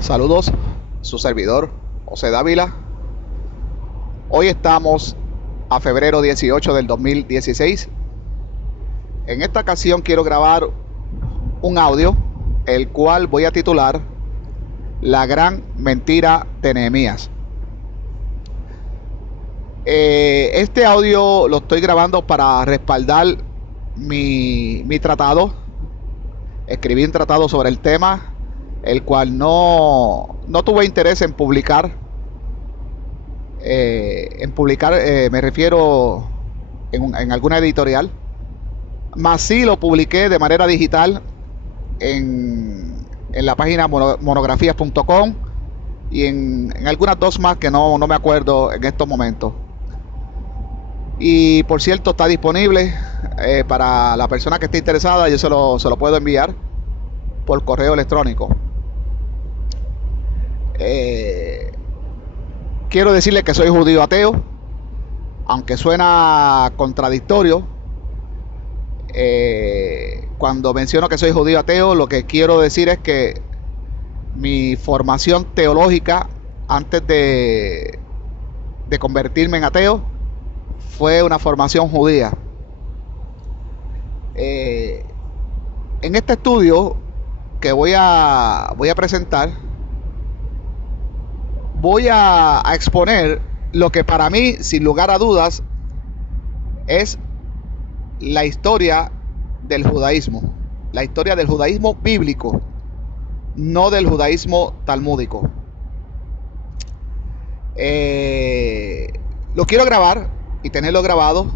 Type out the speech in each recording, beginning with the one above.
Saludos, su servidor, José Dávila. Hoy estamos a febrero 18 del 2016. En esta ocasión quiero grabar un audio, el cual voy a titular La gran mentira de Nehemías. Este audio lo estoy grabando para respaldar mi tratado. Escribí un tratado sobre el tema, el cual no tuve interés en publicar. Me refiero en alguna editorial, más sí lo publiqué de manera digital en la página monografías.com y en algunas dos más que no me acuerdo en estos momentos. Y por cierto, está disponible para la persona que esté interesada. Yo se lo puedo enviar por correo electrónico. Quiero decirle que soy judío ateo, aunque suena contradictorio. Cuando menciono que soy judío ateo, lo que quiero decir es que mi formación teológica antes de convertirme en ateo fue una formación judía. En este estudio que voy a presentar, voy a exponer lo que para mí, sin lugar a dudas, es la historia del judaísmo. La historia del judaísmo bíblico, no del judaísmo talmúdico. Lo quiero grabar y tenerlo grabado,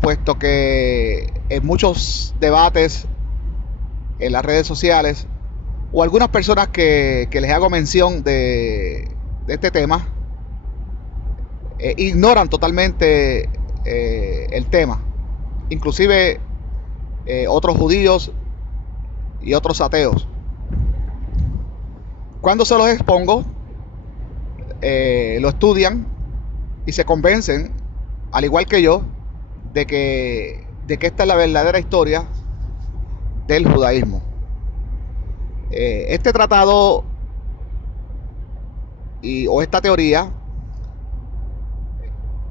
puesto que en muchos debates en las redes sociales o algunas personas que les hago mención de este tema ignoran totalmente el tema, inclusive otros judíos y otros ateos. Cuando se los expongo, lo estudian y se convencen, al igual que yo, de que esta es la verdadera historia del judaísmo. Este tratado o esta teoría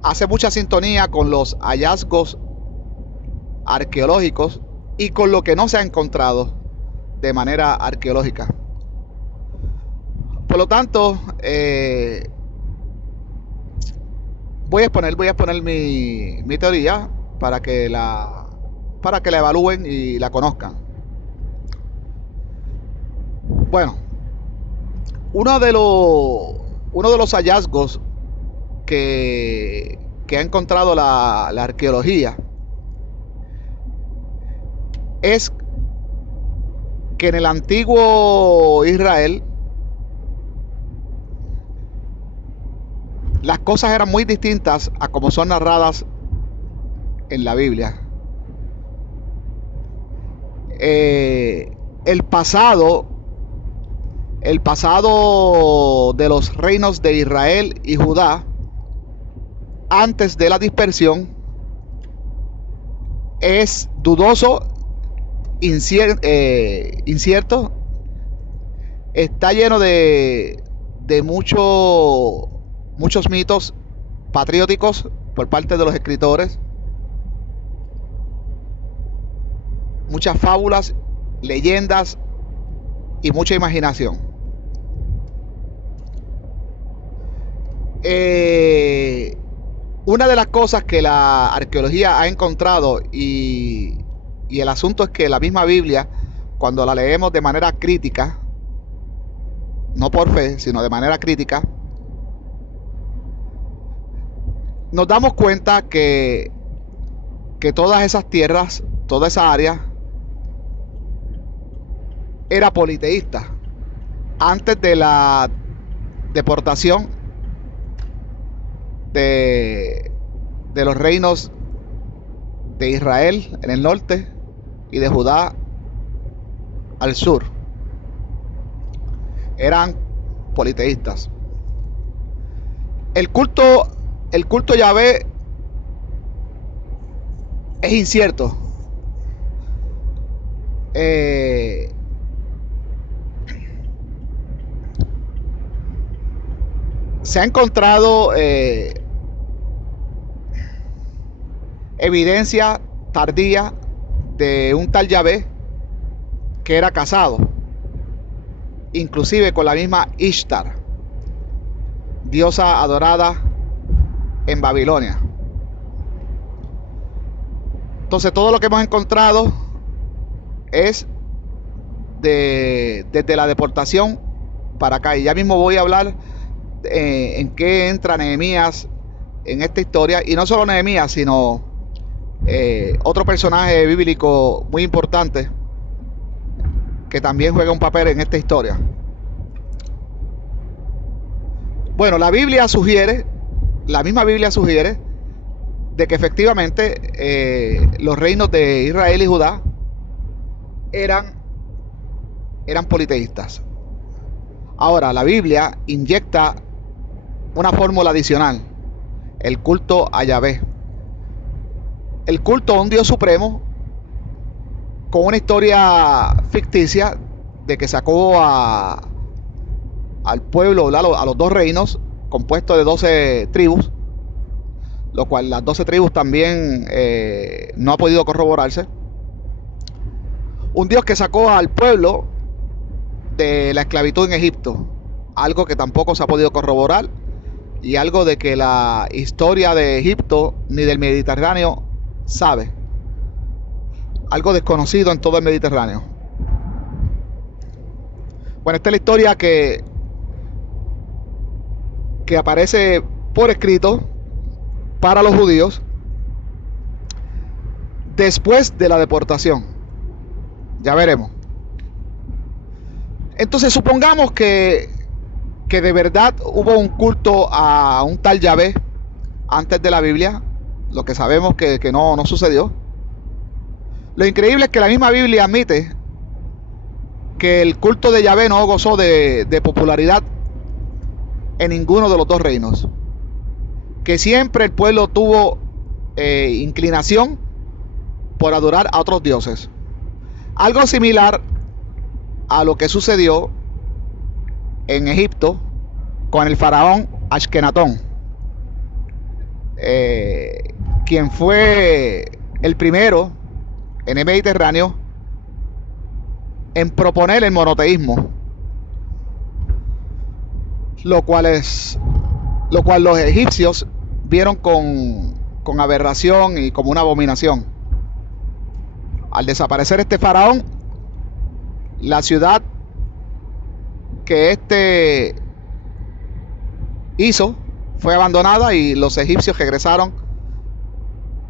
hace mucha sintonía con los hallazgos arqueológicos y con lo que no se ha encontrado de manera arqueológica. Por lo tanto, voy a exponer mi teoría para que la evalúen y la conozcan. Bueno, uno de los hallazgos que ha encontrado la arqueología es que en el antiguo Israel las cosas eran muy distintas a como son narradas en la Biblia. El pasado de los reinos de Israel y Judá antes de la dispersión es dudoso, incierto, está lleno de muchos mitos patrióticos por parte de los escritores, muchas fábulas, leyendas y mucha imaginación. Una de las cosas que la arqueología ha encontrado, y el asunto es que la misma Biblia, cuando la leemos de manera crítica, no por fe, sino de manera crítica, nos damos cuenta que todas esas tierras, toda esa área, era politeísta. Antes de la deportación de los reinos de Israel en el norte y de Judá al sur, eran politeístas. El culto Yahvé es incierto. Se ha encontrado evidencia tardía de un tal Yahvé que era casado, inclusive con la misma Ishtar, diosa adorada en Babilonia. Entonces todo lo que hemos encontrado es desde la deportación para acá, y ya mismo voy a hablar en qué entra Nehemías en esta historia, y no solo Nehemías, sino otro personaje bíblico muy importante que también juega un papel en esta historia. Bueno, la misma Biblia sugiere de que efectivamente los reinos de Israel y Judá eran politeístas. Ahora, la Biblia inyecta una fórmula adicional: el culto a Yahvé, el culto a un Dios supremo, con una historia ficticia de que sacó al pueblo, a los dos reinos, compuesto de 12 tribus, lo cual las 12 tribus también no ha podido corroborarse. Un Dios que sacó al pueblo de la esclavitud en Egipto, algo que tampoco se ha podido corroborar, y algo de que la historia de Egipto ni del Mediterráneo sabe, algo desconocido en todo el Mediterráneo. Bueno, esta es la historia que aparece por escrito para los judíos después de la deportación. Ya veremos. Entonces supongamos que de verdad hubo un culto a un tal Yahvé antes de la Biblia, lo que sabemos que no sucedió. Lo increíble es que la misma Biblia admite que el culto de Yahvé no gozó de popularidad en ninguno de los dos reinos, que siempre el pueblo tuvo inclinación por adorar a otros dioses. Algo similar a lo que sucedió en Egipto con el faraón Ashkenatón, quien fue el primero en el Mediterráneo en proponer el monoteísmo, lo cual los egipcios vieron con aberración y como una abominación. Al desaparecer este faraón, la ciudad que este hizo fue abandonada y los egipcios regresaron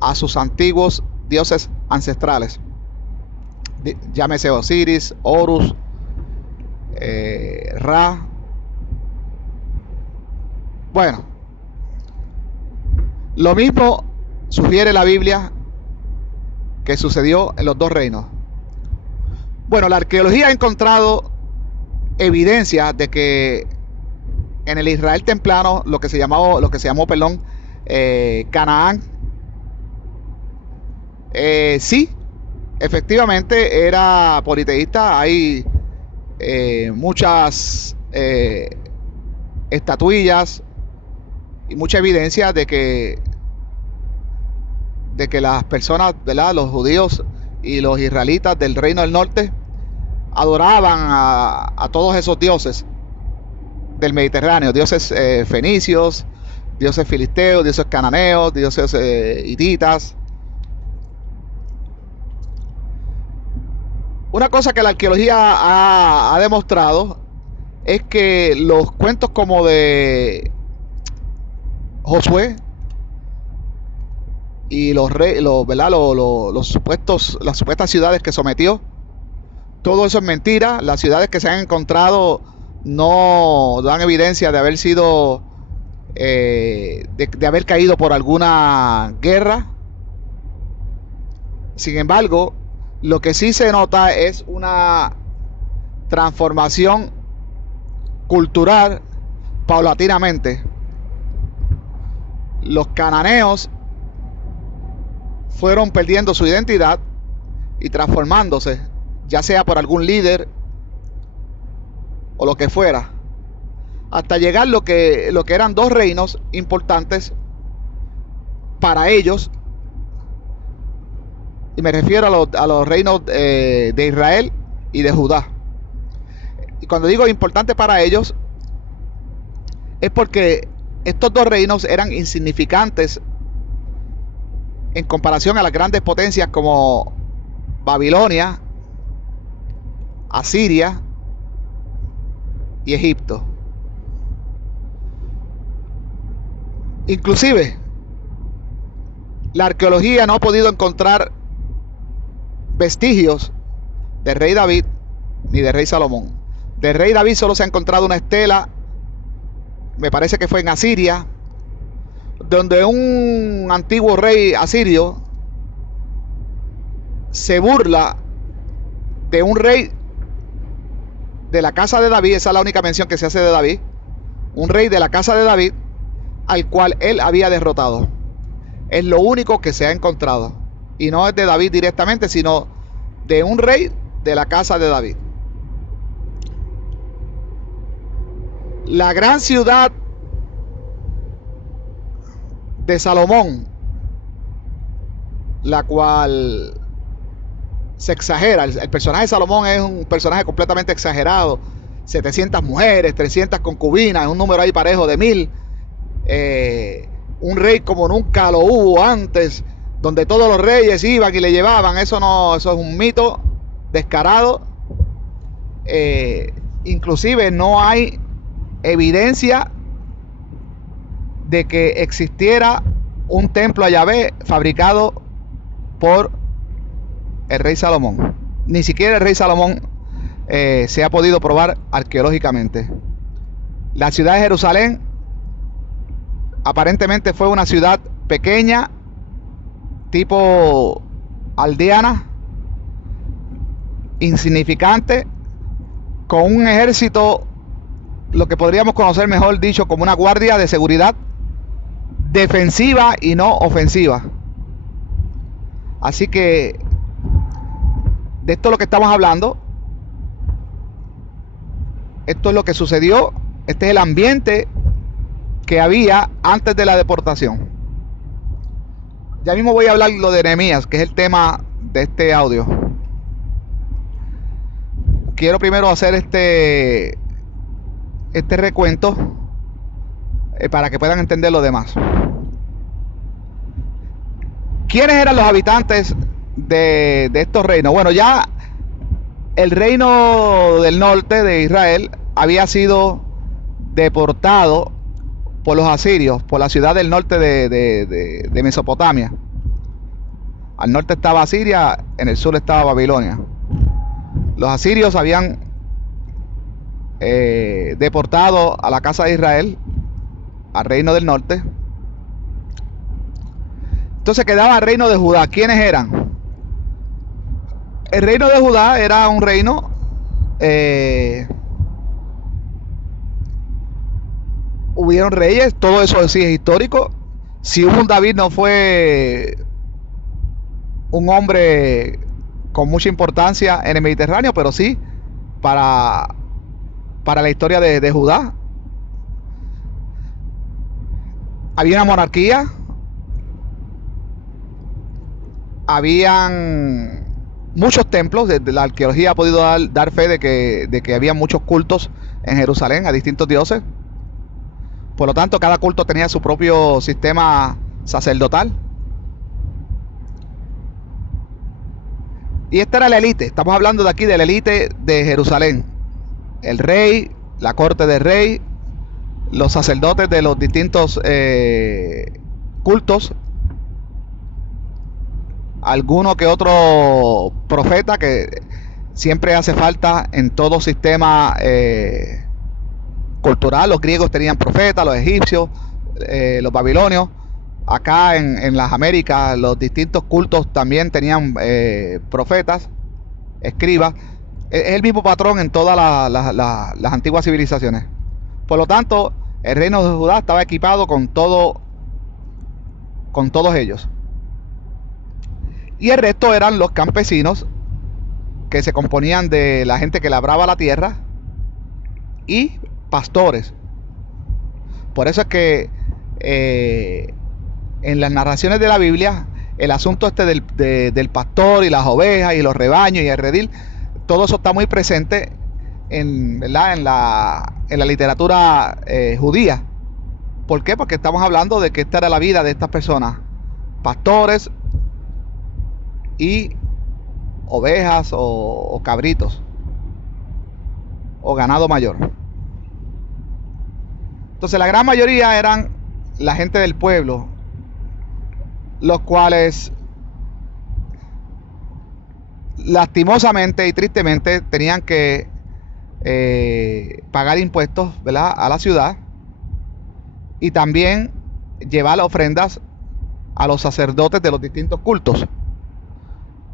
a sus antiguos dioses ancestrales. Llámese Osiris, Horus, Ra. Bueno, lo mismo sugiere la Biblia que sucedió en los dos reinos. Bueno, la arqueología ha encontrado evidencia de que en el Israel temprano, lo que se llamó, Canaán, sí, efectivamente era politeísta. Hay muchas estatuillas y mucha evidencia de que las personas, ¿verdad?, los judíos y los israelitas del reino del norte adoraban a todos esos dioses del Mediterráneo, dioses fenicios, dioses filisteos, dioses cananeos, dioses hititas. Una cosa que la arqueología ha demostrado es que los cuentos como de Josué y las supuestas ciudades que sometió, todo eso es mentira. Las ciudades que se han encontrado no dan evidencia de haber sido de haber caído por alguna guerra. Sin embargo, lo que sí se nota es una transformación cultural paulatinamente. Los cananeos fueron perdiendo su identidad y transformándose, ya sea por algún líder o lo que fuera. hasta llegar lo que eran dos reinos importantes para ellos, y me refiero a los reinos de Israel y de Judá. Y cuando digo importante para ellos, es porque estos dos reinos eran insignificantes en comparación a las grandes potencias como Babilonia, Asiria y Egipto. Inclusive, la arqueología no ha podido encontrar vestigios del rey David ni del rey Salomón. Del rey David solo se ha encontrado una estela, me parece que fue en Asiria, donde un antiguo rey asirio se burla de un rey de la casa de David. Esa es la única mención que se hace de David. Un rey de la casa de David al cual él había derrotado. Es lo único que se ha encontrado. Y no es de David directamente, sino de un rey de la casa de David. La gran ciudad de Salomón, la cual se exagera. El personaje de Salomón es un personaje completamente exagerado. 700 mujeres, 300 concubinas, un número ahí parejo de 1000. Un rey como nunca lo hubo antes, donde todos los reyes iban y le llevaban. Eso es un mito descarado. Inclusive no hay evidencia de que existiera un templo a Yahvé fabricado por el rey Salomón. Ni siquiera el rey Salomón se ha podido probar arqueológicamente. La ciudad de Jerusalén aparentemente fue una ciudad pequeña, tipo aldeana, insignificante, con un ejército, lo que podríamos conocer mejor dicho como una guardia de seguridad defensiva y no ofensiva. Así que de esto es lo que estamos hablando. Esto es lo que sucedió. Este es el ambiente que había antes de la deportación. Ya mismo voy a hablar lo de Nehemías, que es el tema de este audio. Quiero primero hacer este recuento para que puedan entender lo demás. ¿Quiénes eran los habitantes de estos reinos? Bueno, ya el reino del norte de Israel había sido deportado por los asirios, por la ciudad del norte de Mesopotamia. Al norte estaba Asiria, en el sur estaba Babilonia. Los asirios habían deportado a la casa de Israel, al reino del norte. Entonces quedaba el reino de Judá. ¿Quiénes eran? El reino de Judá era un reino hubieron reyes, todo eso sí es histórico. Si hubo un David, no fue un hombre con mucha importancia en el Mediterráneo, pero sí para la historia de Judá. Había una monarquía, habían muchos templos. La arqueología ha podido dar fe de que había muchos cultos en Jerusalén a distintos dioses. Por lo tanto, cada culto tenía su propio sistema sacerdotal. Y esta era la élite. Estamos hablando de aquí de la élite de Jerusalén. El rey, la corte del rey, los sacerdotes de los distintos cultos, alguno que otro profeta, que siempre hace falta en todo sistema cultural. Los griegos tenían profetas, los egipcios, los babilonios. Acá en las Américas los distintos cultos también tenían profetas, escribas. Es el mismo patrón en todas las antiguas civilizaciones. Por lo tanto, el reino de Judá estaba equipado con todos ellos. Y el resto eran los campesinos, que se componían de la gente que labraba la tierra, y pastores. Por eso es que en las narraciones de la Biblia, el asunto del pastor y las ovejas y los rebaños y el redil, todo eso está muy presente ¿verdad? En la literatura judía. ¿Por qué? Porque estamos hablando de que esta era la vida de estas personas, pastores y ovejas o cabritos o ganado mayor. Entonces la gran mayoría eran la gente del pueblo, los cuales lastimosamente y tristemente tenían que pagar impuestos, ¿verdad?, a la ciudad, y también llevar ofrendas a los sacerdotes de los distintos cultos.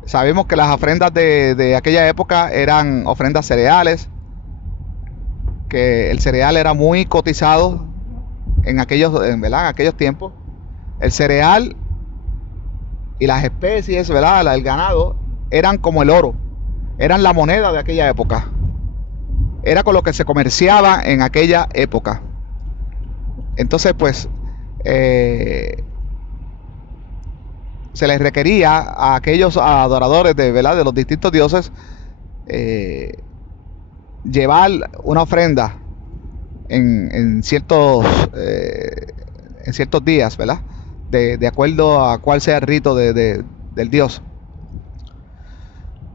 Sabemos que las ofrendas de aquella época eran ofrendas cereales, que el cereal era muy cotizado en ¿verdad?, en aquellos tiempos. El cereal y las especies, ¿verdad?, el ganado, eran como el oro, eran la moneda de aquella época, era con lo que se comerciaba en aquella época. Entonces, pues, se les requería a aquellos adoradores ¿verdad?, de los distintos dioses llevar una ofrenda en ciertos días, ¿verdad?, de acuerdo a cuál sea el rito del dios.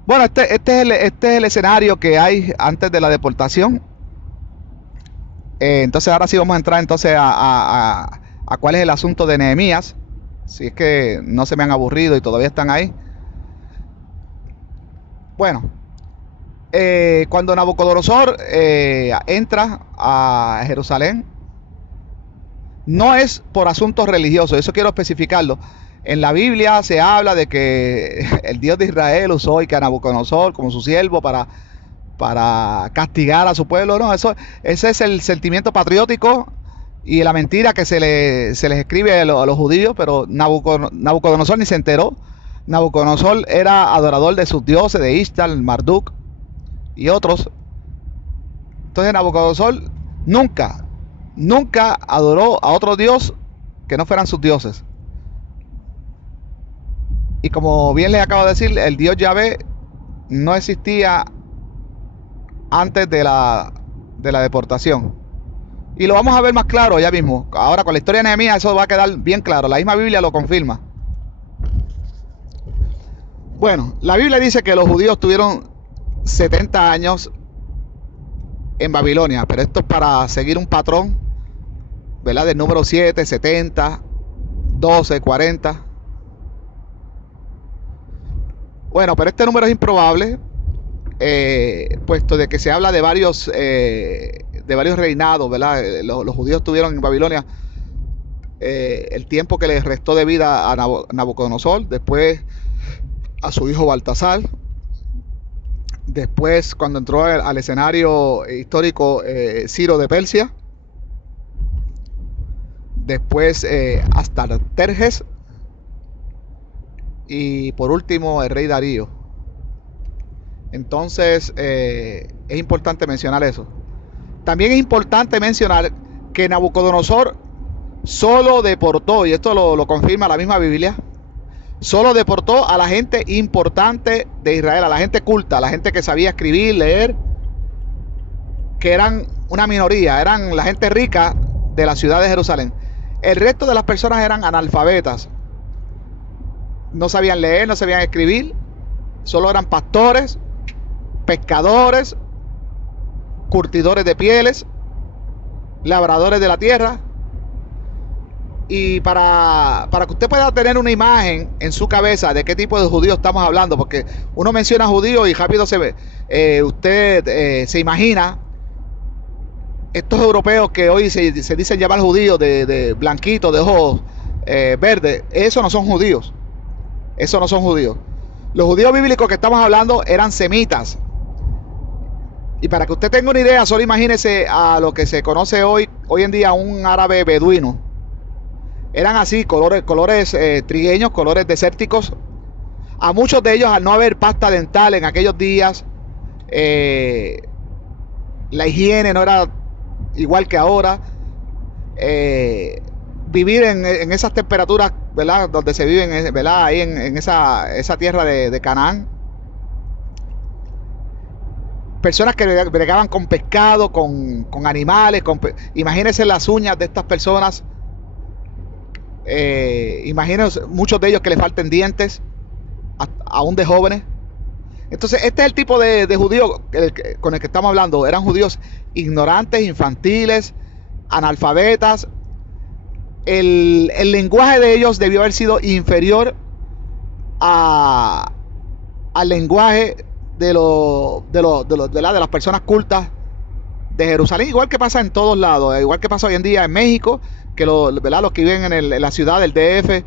Bueno, este es el escenario que hay antes de la deportación. Entonces ahora sí vamos a entrar entonces a cuál es el asunto de Nehemías, si es que no se me han aburrido y todavía están ahí. Bueno, cuando Nabucodonosor entra a Jerusalén, no es por asuntos religiosos, eso quiero especificarlo. En la Biblia se habla de que el Dios de Israel usó a Nabucodonosor como su siervo para castigar a su pueblo. No, ese es el sentimiento patriótico y la mentira que se les escribe a los judíos, pero Nabucodonosor ni se enteró. Nabucodonosor era adorador de sus dioses, de Ishtar, Marduk y otros. Entonces Nabucodonosor nunca adoró a otro dios que no fueran sus dioses. Y como bien les acabo de decir, el dios Yahvé no existía antes de la deportación. Y lo vamos a ver más claro ya mismo. Ahora con la historia de Nehemías eso va a quedar bien claro. La misma Biblia lo confirma. Bueno, la Biblia dice que los judíos tuvieron 70 años en Babilonia, pero esto es para seguir un patrón, ¿verdad?, del número 7, 70, 12, 40. Bueno, pero este número es improbable, puesto de que se habla de varios reinados, ¿verdad? Los judíos tuvieron en Babilonia el tiempo que les restó de vida a Nabucodonosor, después a su hijo Baltasar, después cuando entró al escenario histórico Ciro de Persia, después Astarterjes, y por último el rey Darío. Entonces es importante mencionar eso. También es importante mencionar que Nabucodonosor solo deportó, y esto lo confirma la misma Biblia, solo deportó a la gente importante de Israel, a la gente culta, a la gente que sabía escribir, leer, que eran una minoría, eran la gente rica de la ciudad de Jerusalén. El resto de las personas eran analfabetas, no sabían leer, no sabían escribir, solo eran pastores, pescadores, curtidores de pieles, labradores de la tierra. Y para que usted pueda tener una imagen en su cabeza de qué tipo de judíos estamos hablando, porque uno menciona judíos y rápido usted se imagina estos europeos que hoy se dicen llamar judíos, de blanquitos, de ojos verdes. Esos no son judíos. Esos no son judíos. Los judíos bíblicos que estamos hablando eran semitas. Y para que usted tenga una idea, solo imagínese a lo que se conoce hoy en día un árabe beduino. Eran así, colores trigueños, colores desérticos. A muchos de ellos, al no haber pasta dental en aquellos días, la higiene no era igual que ahora. eh, vivir en esas temperaturas, ¿verdad? Donde se viven, ¿verdad? Ahí en esa tierra de Canaán. Personas que bregaban con pescado, con animales. Imagínense las uñas de estas personas. Imagínense muchos de ellos que les falten dientes, aún de jóvenes. Entonces, este es el tipo de judío con el que estamos hablando. Eran judíos ignorantes, infantiles, analfabetas. El lenguaje de ellos debió haber sido inferior al lenguaje de las personas cultas de Jerusalén, igual que pasa en todos lados, igual que pasa hoy en día en México, que ¿verdad? Los que viven en la ciudad del DF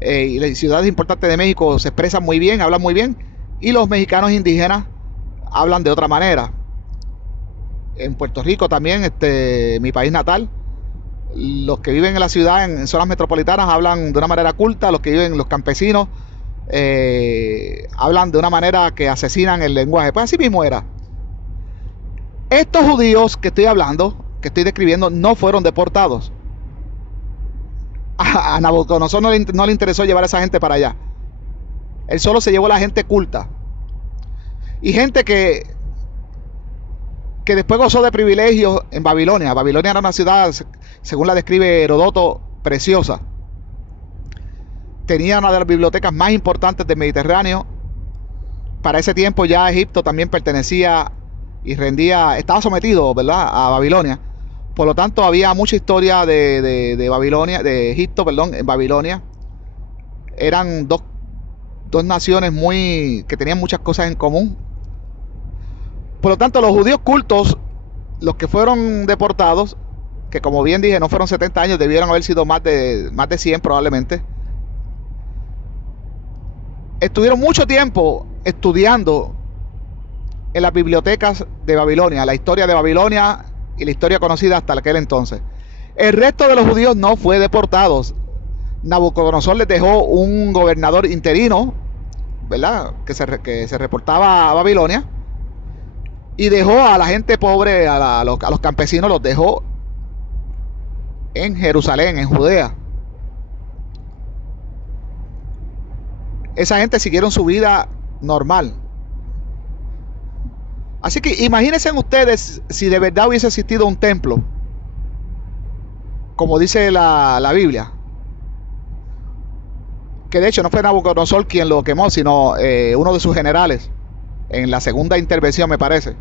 y las ciudades importantes de México se expresan muy bien, hablan muy bien, y los mexicanos indígenas hablan de otra manera. En Puerto Rico también, mi país natal, los que viven en la ciudad, en zonas metropolitanas, hablan de una manera culta. Los que viven, los campesinos, hablan de una manera que asesinan el lenguaje. Pues así mismo era. Estos judíos que estoy hablando, que estoy describiendo, no fueron deportados. A Nabucodonosor no le interesó llevar a esa gente para allá. Él solo se llevó a la gente culta. Y gente que después gozó de privilegios en Babilonia. Babilonia era una ciudad, según la describe Herodoto, preciosa. Tenía una de las bibliotecas más importantes del Mediterráneo. Para ese tiempo ya Egipto también pertenecía y estaba sometido, ¿verdad?, a Babilonia. Por lo tanto, había mucha historia de Babilonia, de Egipto, perdón, en Babilonia. Eran dos naciones que tenían muchas cosas en común. Por lo tanto, los judíos cultos, los que fueron deportados, que como bien dije, no fueron 70 años, debieron haber sido más de 100 probablemente, estuvieron mucho tiempo estudiando en las bibliotecas de Babilonia, la historia de Babilonia y la historia conocida hasta aquel entonces. El resto de los judíos no fue deportados. Nabucodonosor les dejó un gobernador interino, ¿verdad?, que se reportaba a Babilonia, y dejó a la gente pobre, a los campesinos, los dejó en Jerusalén, en Judea. Esa gente siguieron su vida normal. Así que imagínense ustedes si de verdad hubiese existido un templo, como dice la Biblia, que de hecho no fue Nabucodonosor quien lo quemó, sino uno de sus generales, en la segunda intervención, me parece.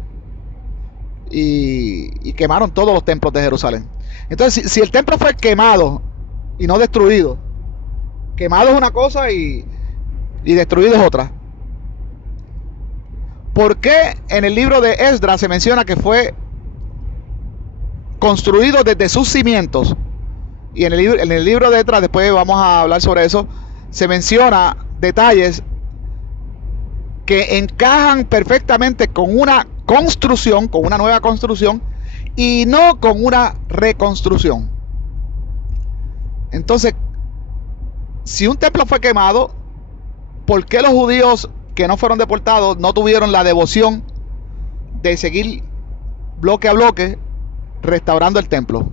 Y quemaron todos los templos de Jerusalén. Entonces, si el templo fue quemado y no destruido, quemado es una cosa y destruido es otra. ¿Por qué en el libro de Esdras se menciona que fue construido desde sus cimientos? Y en el libro de Esdras, después vamos a hablar sobre eso, se menciona detalles que encajan perfectamente con una construcción, con una nueva construcción, y no con una reconstrucción. Entonces, si un templo fue quemado, ¿por qué los judíos que no fueron deportados no tuvieron la devoción de seguir bloque a bloque restaurando el templo?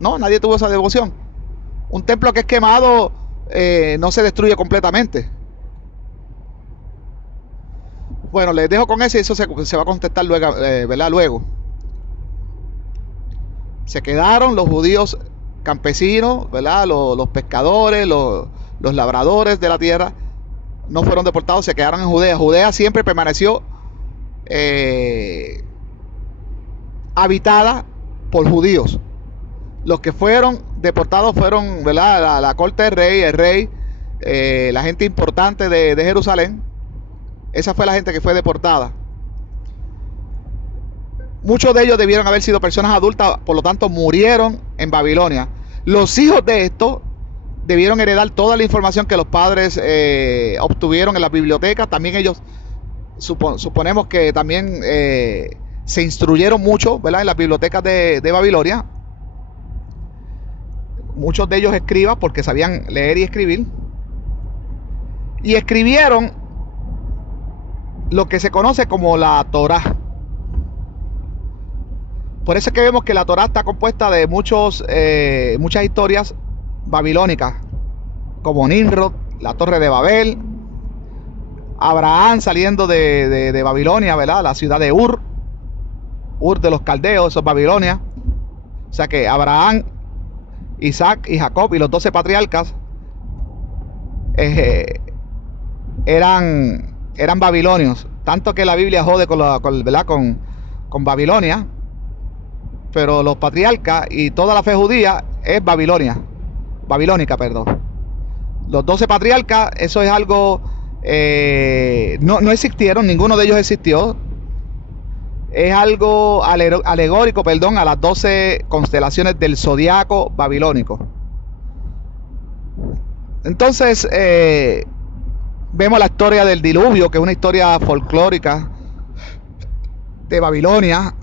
No, nadie tuvo esa devoción. Un templo que es quemado no se destruye completamente. Bueno, les dejo con eso y eso se va a contestar luego, ¿verdad? Luego. Se quedaron los judíos campesinos, ¿verdad? Los pescadores, los labradores de la tierra. No fueron deportados, se quedaron en Judea. Judea siempre permaneció habitada por judíos. Los que fueron deportados fueron, ¿verdad?, la corte del rey, el rey, la gente importante de Jerusalén. Esa fue la gente que fue deportada. Muchos de ellos debieron haber sido personas adultas, por lo tanto murieron en Babilonia. Los hijos de estos debieron heredar toda la información que los padres obtuvieron en las bibliotecas. También ellos, suponemos que también se instruyeron mucho, ¿verdad?, en las bibliotecas de Babilonia. Muchos de ellos escribas porque sabían leer y escribir. Y escribieron lo que se conoce como la Torá. Por eso es que vemos que la Torá está compuesta de muchas historias babilónicas, como Nimrod, la Torre de Babel, Abraham saliendo de Babilonia, ¿verdad? La ciudad de Ur de los caldeos, eso es Babilonia. O sea que Abraham, Isaac y Jacob y los 12 patriarcas eran babilonios. Tanto que la Biblia jode ¿verdad? con Babilonia, pero los patriarcas y toda la fe judía es babilónica, perdón. Los 12 patriarcas, eso es algo, no existieron, ninguno de ellos existió. Es algo alegórico, perdón, a las 12 constelaciones del zodiaco babilónico. Entonces, vemos la historia del diluvio, que es una historia folclórica de Babilonia.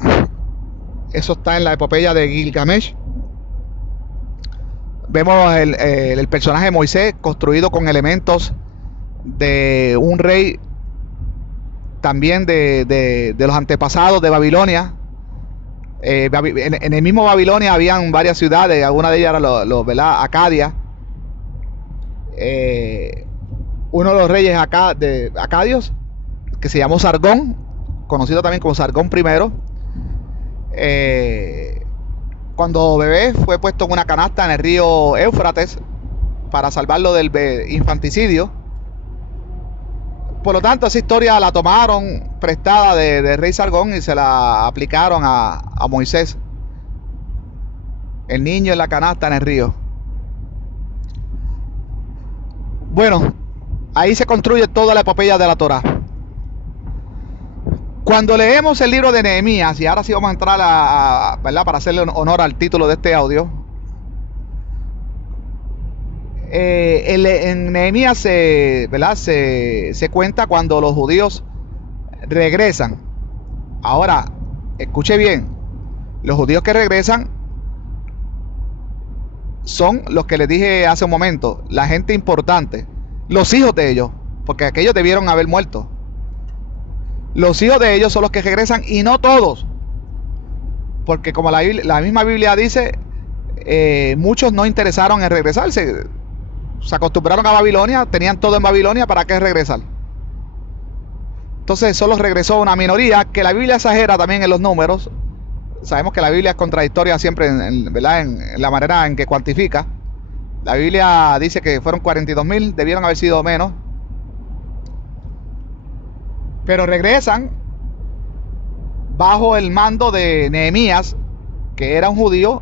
Eso está en la epopeya de Gilgamesh. Vemos el personaje de Moisés construido con elementos de un rey también de los antepasados de Babilonia. En el mismo Babilonia habían varias ciudades, alguna de ellas era ¿verdad? Acadia. Uno de los reyes acadios, que se llamó Sargón, conocido también como Sargón I. Cuando bebé fue puesto en una canasta en el río Éufrates para salvarlo del infanticidio. Por lo tanto, esa historia la tomaron prestada de rey Sargón y se la aplicaron a Moisés, el niño en la canasta en el río. Bueno, ahí se construye toda la epopeya de la Torá. Cuando leemos el libro de Nehemías, y ahora sí vamos a entrar ¿verdad? Para hacerle honor al título de este audio. En Nehemías ¿verdad? Se cuenta cuando los judíos regresan. Ahora, escuche bien, los judíos que regresan son los que les dije hace un momento, la gente importante, los hijos de ellos, porque aquellos debieron haber muerto. Los hijos de ellos son los que regresan y no todos, porque como la misma Biblia dice, muchos no interesaron en regresarse. Se acostumbraron a Babilonia, tenían todo en Babilonia, ¿para qué regresar? Entonces solo regresó una minoría, que la Biblia exagera también en los números. Sabemos que la Biblia es contradictoria siempre ¿verdad? En la manera en que cuantifica. La Biblia dice que fueron 42,000, debieron haber sido menos. Pero regresan bajo el mando de Nehemías, que era un judío,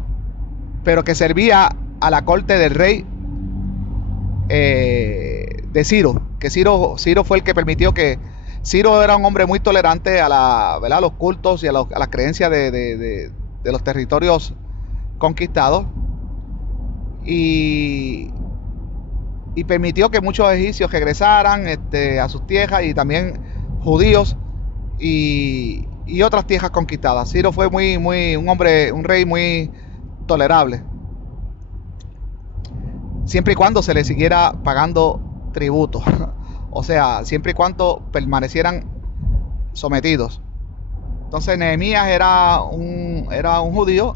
pero que servía a la corte del rey de Ciro. Que Ciro fue el que permitió que... Ciro era un hombre muy tolerante ¿verdad? A los cultos y a las creencias de los territorios conquistados. Y permitió que muchos egipcios regresaran a sus tierras, y también judíos y otras tierras conquistadas. Ciro fue un rey muy tolerable, siempre y cuando se le siguiera pagando tributo. O sea, siempre y cuando permanecieran sometidos. Entonces Nehemías era un judío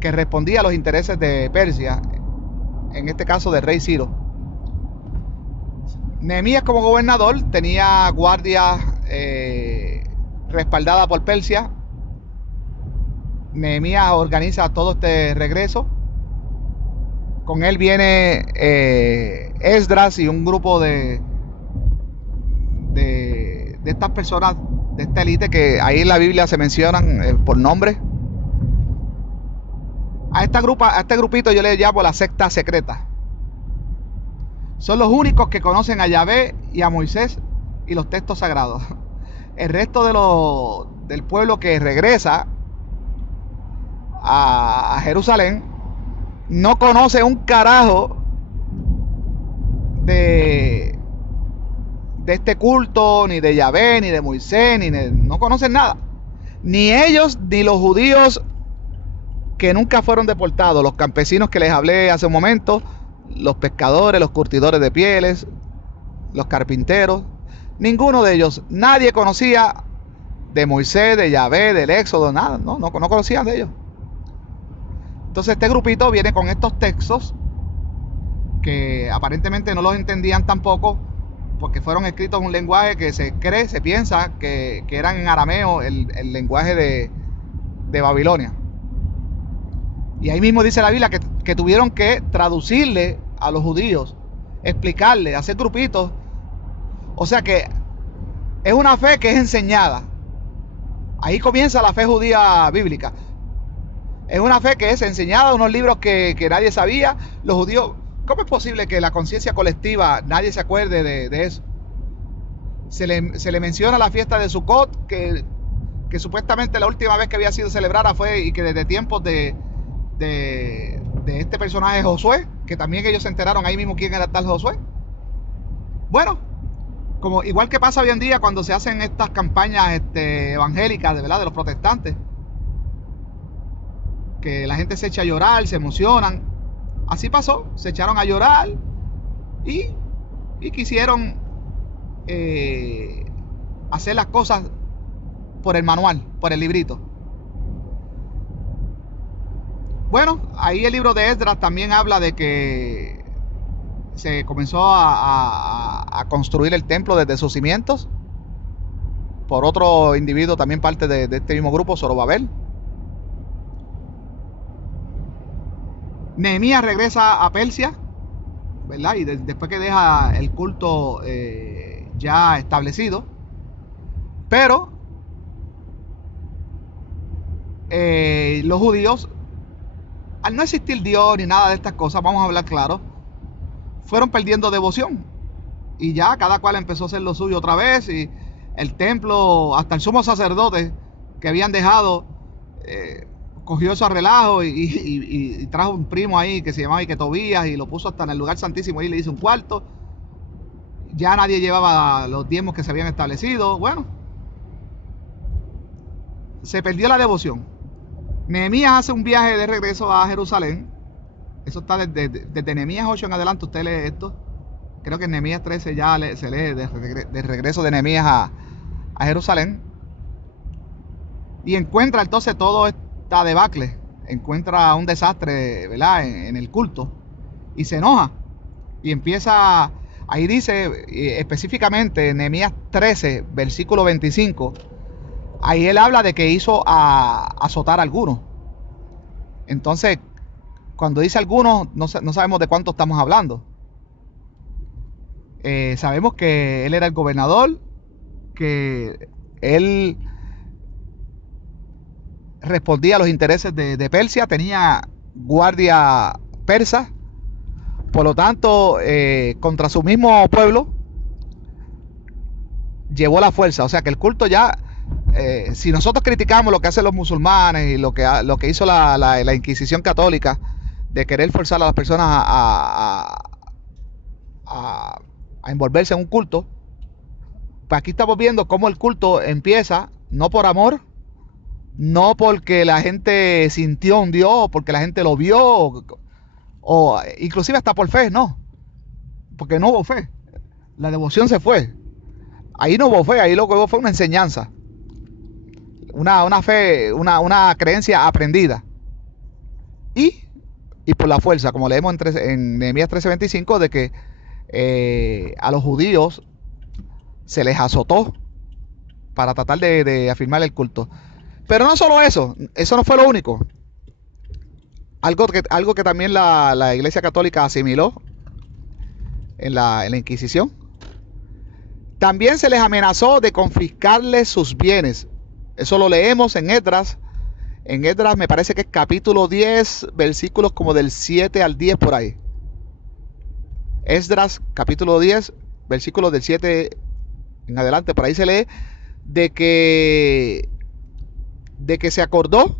que respondía a los intereses de Persia, en este caso del rey Ciro. Nehemías, como gobernador, tenía guardia respaldada por Persia. Nehemías organiza todo este regreso. Con él viene Esdras y un grupo de estas personas, de esta élite, que ahí en la Biblia se mencionan por nombre. A este grupito yo le llamo la secta secreta. Son los únicos que conocen a Yahvé y a Moisés y los textos sagrados. El resto del pueblo que regresa a Jerusalén no conoce un carajo de este culto, ni de Yahvé, ni de Moisés, no conocen nada. Ni ellos, ni los judíos que nunca fueron deportados, los campesinos que les hablé hace un momento, los pescadores, los curtidores de pieles, los carpinteros, ninguno de ellos, nadie conocía de Moisés, de Yahvé, del Éxodo, nada, no conocían de ellos. Entonces este grupito viene con estos textos que aparentemente no los entendían tampoco, porque fueron escritos en un lenguaje que se piensa que eran en arameo, el lenguaje de Babilonia. Y ahí mismo dice la Biblia que tuvieron que traducirle a los judíos, explicarle, hacer grupitos. O sea que es una fe que es enseñada. Ahí comienza la fe judía bíblica. Es una fe que es enseñada, unos libros que nadie sabía. Los judíos, ¿cómo es posible que la conciencia colectiva nadie se acuerde de eso? Se le menciona la fiesta de Sukkot, que supuestamente la última vez que había sido celebrada fue, y que desde tiempos de este personaje Josué, que también ellos se enteraron ahí mismo quién era tal Josué. Bueno, como igual que pasa hoy en día cuando se hacen estas campañas evangélicas, de verdad, de los protestantes, que la gente se echa a llorar, se emocionan. Así pasó, se echaron a llorar y quisieron hacer las cosas por el manual, por el librito. Bueno, ahí el libro de Esdras también habla de que se comenzó a construir el templo desde sus cimientos por otro individuo, también parte de este mismo grupo, Zorobabel. Nehemías regresa a Persia, ¿verdad? Y después que deja el culto ya establecido, pero los judíos, al no existir Dios ni nada de estas cosas, vamos a hablar claro, fueron perdiendo devoción y ya cada cual empezó a hacer lo suyo otra vez, y el templo, hasta el sumo sacerdote que habían dejado, cogió eso a relajo y trajo un primo ahí que se llamaba Tobías y lo puso hasta en el lugar santísimo y le hizo un cuarto. Ya nadie llevaba los diezmos que se habían establecido. Bueno, se perdió la devoción. Nehemías hace un viaje de regreso a Jerusalén. Eso está desde Nehemías 8 en adelante. Usted lee esto. Creo que en Nehemías 13 ya se lee de regreso de Nehemías a Jerusalén. Y encuentra entonces todo esta debacle. Encuentra un desastre, ¿verdad?, en el culto. Y se enoja. Y empieza, ahí dice específicamente en Nehemías 13, versículo 25. Ahí él habla de que hizo azotar a algunos. Entonces, cuando dice algunos, no sabemos de cuánto estamos hablando. Sabemos que él era el gobernador, que él respondía a los intereses de Persia, tenía guardia persa, por lo tanto, contra su mismo pueblo, llevó la fuerza. O sea que el culto ya, si nosotros criticamos lo que hacen los musulmanes y lo que hizo la Inquisición católica, de querer forzar a las personas a envolverse en un culto, pues aquí estamos viendo cómo el culto empieza no por amor, no porque la gente sintió un Dios, porque la gente lo vio, o inclusive hasta por fe, no, porque no hubo fe, la devoción se fue, ahí no hubo fe, ahí lo que hubo fue una enseñanza, una fe, una creencia aprendida, y por la fuerza, como leemos en Nehemías 13:25, de que a los judíos se les azotó para tratar de afirmar el culto. Pero no solo eso no fue lo único. Algo que también la Iglesia Católica asimiló en la Inquisición. También se les amenazó de confiscarles sus bienes. Eso lo leemos en Esdras. En Esdras me parece que es capítulo 10, versículos como del 7 al 10 por ahí. Esdras, capítulo 10, versículos del 7 en adelante. Por ahí se lee de que se acordó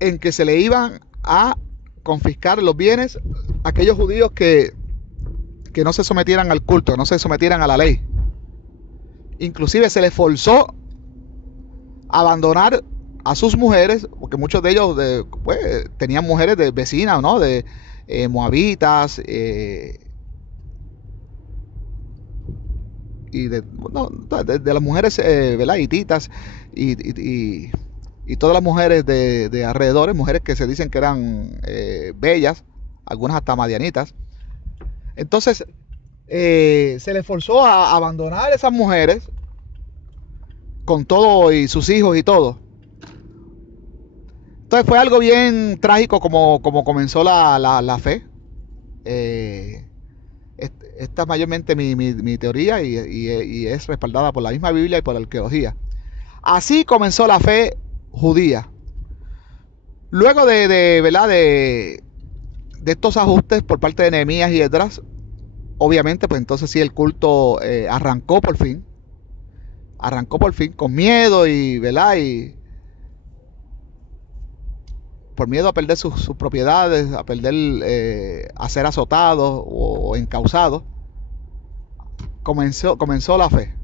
en que se le iban a confiscar los bienes a aquellos judíos que no se sometieran al culto, no se sometieran a la ley. Inclusive se les forzó a abandonar a sus mujeres, porque muchos de ellos pues, tenían mujeres de vecinas, ¿no?, de moabitas, y bueno, de las mujeres, ¿verdad? Hititas y todas las mujeres de alrededores, mujeres que se dicen que eran bellas, algunas hasta madianitas. Entonces se les forzó a abandonar a esas mujeres con todo y sus hijos y todo. Entonces fue algo bien trágico como comenzó la fe. Esta es mayormente mi teoría y es respaldada por la misma Biblia y por la arqueología. Así comenzó la fe judía. Luego ¿verdad? de estos ajustes por parte de Nehemías y Esdras, obviamente, pues entonces sí el culto arrancó por fin con miedo y, ¿verdad? Y por miedo a perder sus propiedades, a perder, a ser azotados o encausados, comenzó la fe.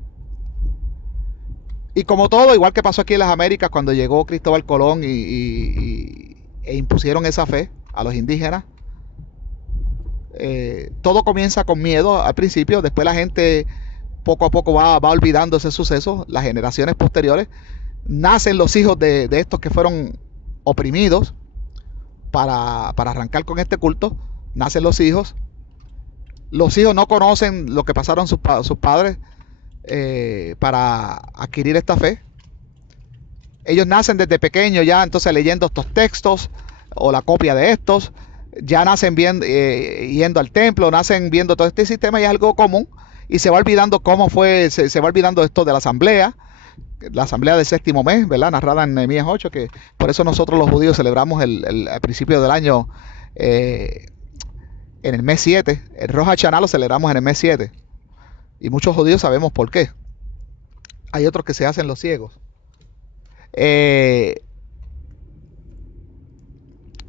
Y como todo, igual que pasó aquí en las Américas cuando llegó Cristóbal Colón e impusieron esa fe a los indígenas, todo comienza con miedo al principio, después la gente poco a poco va olvidando ese suceso, las generaciones posteriores, nacen los hijos de estos que fueron oprimidos para arrancar con este culto, nacen los hijos no conocen lo que pasaron sus padres para adquirir esta fe. Ellos nacen desde pequeños ya entonces leyendo estos textos o la copia de estos, ya nacen yendo al templo, nacen viendo todo este sistema y es algo común y se va olvidando cómo fue, se va olvidando esto de la asamblea del séptimo mes, ¿verdad? Narrada en Nehemías 8, que por eso nosotros los judíos celebramos al principio del año en el mes 7, el Rosh Hashanah lo celebramos en el mes 7 y muchos judíos sabemos por qué. Hay otros que se hacen los ciegos.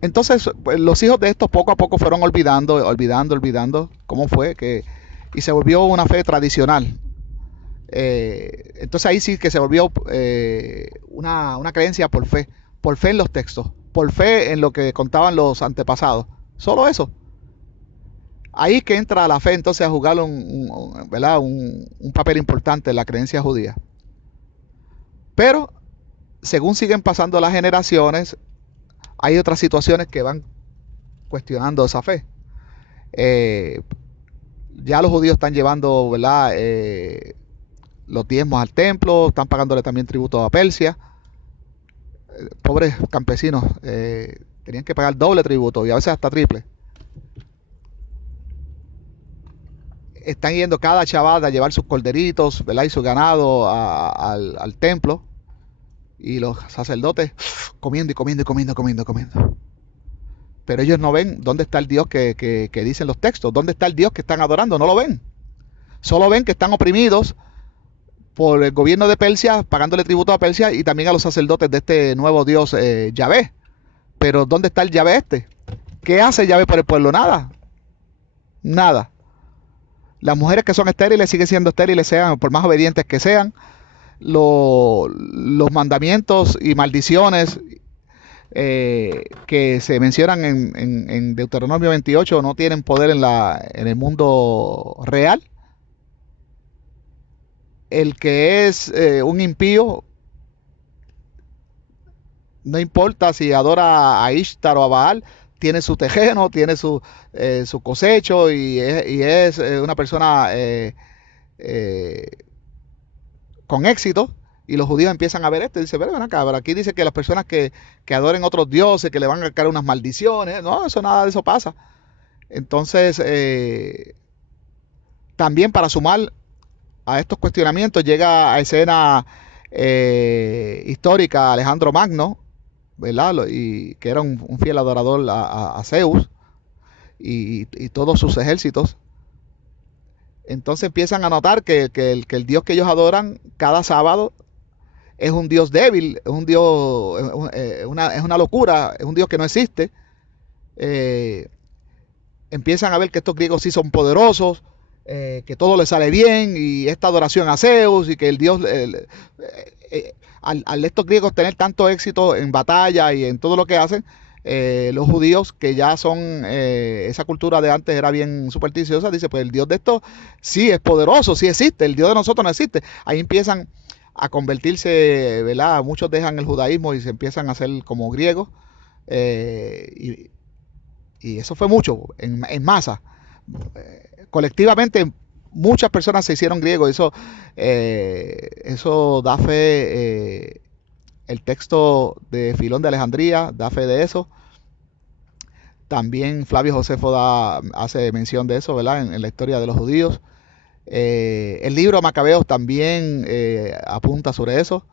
Entonces, pues, los hijos de estos poco a poco fueron olvidando cómo fue y se volvió una fe tradicional. Entonces ahí sí que se volvió una creencia por fe en los textos, por fe en lo que contaban los antepasados. Solo eso. Ahí que entra la fe entonces a jugar ¿verdad? un papel importante en la creencia judía. Pero según siguen pasando las generaciones, hay otras situaciones que van cuestionando esa fe. Ya los judíos están llevando, ¿verdad? Los diezmos al templo, están pagándole también tributo a Persia. Pobres campesinos tenían que pagar doble tributo y a veces hasta triple. Están yendo cada Shabbat a llevar sus corderitos, ¿verdad? Y su ganado al templo. Y los sacerdotes comiendo. Pero ellos no ven dónde está el Dios que dicen los textos, dónde está el Dios que están adorando, no lo ven. Solo ven que están oprimidos por el gobierno de Persia, pagándole tributo a Persia y también a los sacerdotes de este nuevo Dios Yahvé. Pero ¿dónde está el Yahvé este? ¿Qué hace Yahvé por el pueblo? Nada. Las mujeres que son estériles siguen siendo estériles, sean por más obedientes que sean. Los mandamientos y maldiciones que se mencionan en Deuteronomio 28 no tienen poder en el mundo real. El que es un impío, no importa si adora a Ishtar o a Baal, tiene su tejeno, tiene su cosecho y es una persona con éxito. Y los judíos empiezan a ver esto y dicen, ven acá, pero aquí dice que las personas que adoren otros dioses, que le van a caer unas maldiciones, no, nada de eso pasa. Entonces, también para sumar a estos cuestionamientos llega a escena histórica Alejandro Magno, ¿verdad? Y que era un fiel adorador a Zeus y todos sus ejércitos. Entonces empiezan a notar que el Dios que ellos adoran cada sábado es un Dios débil, es un Dios, es una locura, es un Dios que no existe. Empiezan a ver que estos griegos sí son poderosos, que todo les sale bien y esta adoración a Zeus y que el Dios, al estos griegos tener tanto éxito en batalla y en todo lo que hacen, los judíos, que ya son, esa cultura de antes era bien supersticiosa, dice, pues el Dios de esto sí es poderoso, sí existe, el Dios de nosotros no existe. Ahí empiezan a convertirse, ¿verdad? Muchos dejan el judaísmo y se empiezan a hacer como griegos. eh, y eso fue mucho, en masa. Colectivamente, muchas personas se hicieron griegos. Eso da fe. El texto de Filón de Alejandría da fe de eso. También Flavio Josefo hace mención de eso, ¿verdad? En la historia de los judíos. El libro Macabeos también apunta sobre eso.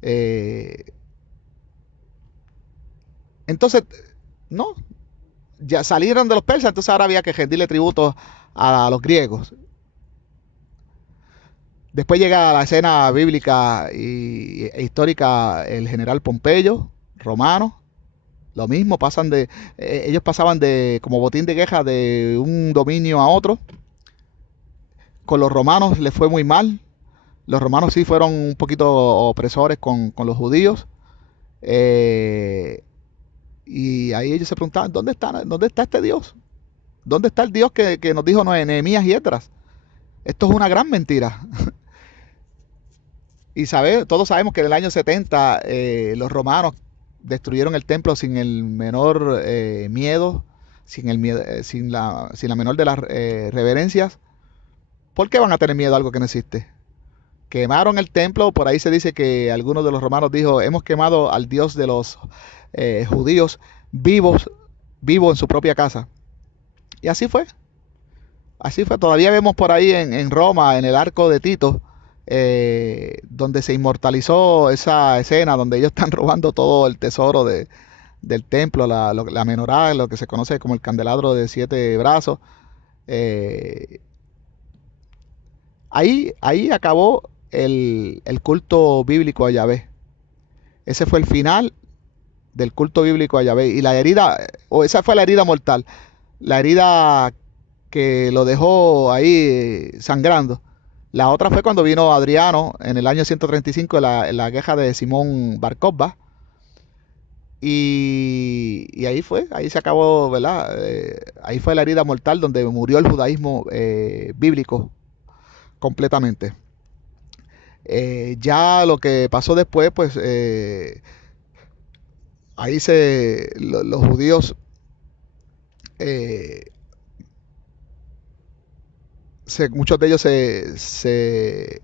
Eh, entonces, no, ya salieron de los persas, entonces ahora había que rendirle tributo a los griegos. Después llega a la escena bíblica e histórica el general Pompeyo, romano. Lo mismo, ellos pasaban de como botín de guerra de un dominio a otro. Con los romanos les fue muy mal. Los romanos sí fueron un poquito opresores con los judíos. Eh, y ahí ellos se preguntaban, ¿dónde está este Dios? ¿Dónde está el Dios que nos dijo Nehemías y Esdras? Esto es una gran mentira. Y todos sabemos que en el año 70 los romanos destruyeron el templo sin el menor miedo, sin la menor de las reverencias. ¿Por qué van a tener miedo a algo que no existe? Quemaron el templo, por ahí se dice que algunos de los romanos dijo, hemos quemado al Dios de los judíos vivo en su propia casa. Y así fue. Todavía vemos por ahí en Roma, en el arco de Tito, donde se inmortalizó esa escena donde ellos están robando todo el tesoro del templo, la menorá, lo que se conoce como el candelabro de 7 brazos. Eh, ahí acabó el culto bíblico a Yahvé. Ese fue el final del culto bíblico a Yahvé. Y la herida, o esa fue la herida mortal, la herida que lo dejó ahí sangrando. La otra fue cuando vino Adriano en el año 135 en la guerra de Simón Bar Kokhba. Y ahí se acabó, ¿verdad? Ahí fue la herida mortal donde murió el judaísmo bíblico completamente. Ya lo que pasó después, pues ahí los judíos eh, muchos de ellos se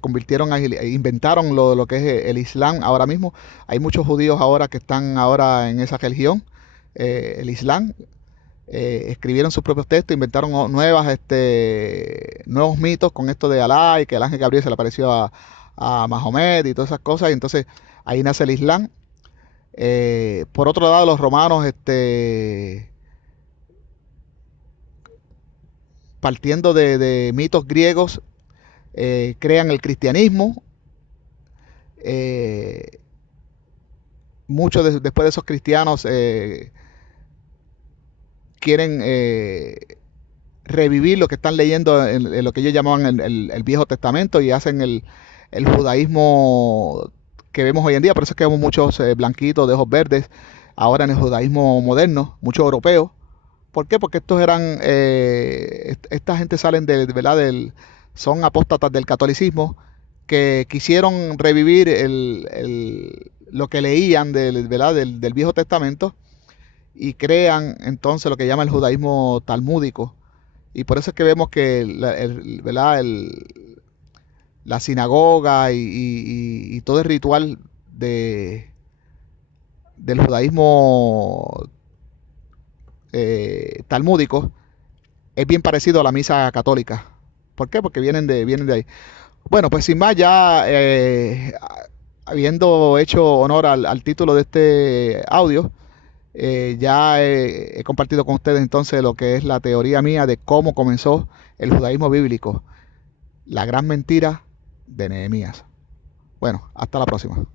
convirtieron, inventaron lo que es el Islam ahora mismo. Hay muchos judíos ahora que están ahora en esa religión, el Islam. Escribieron sus propios textos, inventaron nuevos mitos con esto de Alá y que el ángel Gabriel se le apareció a Mahomet y todas esas cosas. Y entonces ahí nace el Islam. Por otro lado, los romanos, partiendo de mitos griegos, crean el cristianismo. Eh, después de esos cristianos quieren revivir lo que están leyendo en lo que ellos llamaban el Viejo Testamento y hacen el judaísmo que vemos hoy en día. Por eso es que vemos muchos blanquitos de ojos verdes ahora en el judaísmo moderno, muchos europeos. ¿Por qué? Porque esta gente salen ¿verdad? Son apóstatas del catolicismo que quisieron revivir lo que leían ¿verdad? Del Viejo Testamento y crean entonces lo que llama el judaísmo talmúdico. Y por eso es que vemos que ¿verdad? La sinagoga y todo el ritual del judaísmo talmúdico es bien parecido a la misa católica. ¿Por qué? Porque vienen de ahí. Bueno, pues sin más, ya habiendo hecho honor al título de este audio, ya he compartido con ustedes entonces lo que es la teoría mía de cómo comenzó el judaísmo bíblico, la gran mentira de Nehemías. Bueno, hasta la próxima.